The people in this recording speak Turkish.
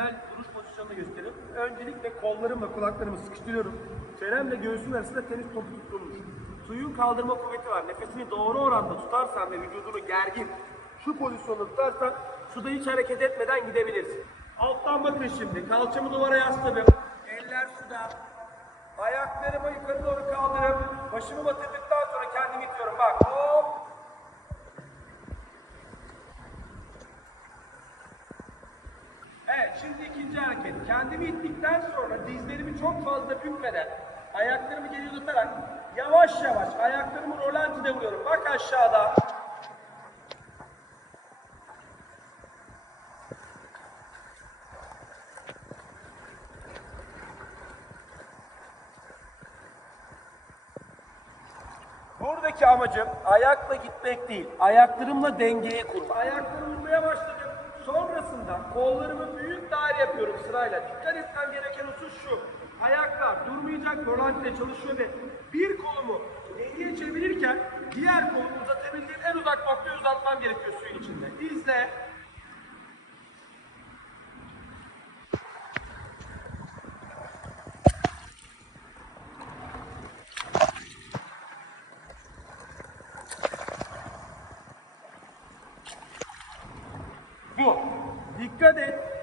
mükemmel duruş pozisyonunu gösterip öncelikle kollarımla kulaklarımı sıkıştırıyorum. Çenemle göğsüm arasında tenis topu tutulmuş. Suyun kaldırma kuvveti var. Nefesini doğru oranda tutarsan ve vücudunu gergin şu pozisyonda tutarsan suda hiç hareket etmeden gidebilirsin. Alttan bakın şimdi. Kalçamı duvara yasladım. Eller suda. Ayaklarımı yukarı doğru kaldırıp başımı batırdıktan sonra kendimi itiyorum. Bak hop. Evet şimdi ikinci hareket. Kendimi ittikten sonra dizlerimi çok fazla bükmeden ayaklarımı geri tutarak yavaş yavaş ayaklarımı rolantide vuruyorum. Bak aşağıda. Buradaki amacım ayakla gitmek değil, ayaklarımla dengeyi kurmak. Ayaklarımı vurmaya başladım. Sonrasında kollarımı büyük daire yapıyorum sırayla. Dikkat etmem gereken husus şu. Ayaklar durmayacak, rolantide çalışıyor ve bir kolumu dengeye çevirirken diğer kolumu uzatabildiğim en uzak noktaya uzatmam gerekiyor suyun içinde. İzle. 行こう。日で。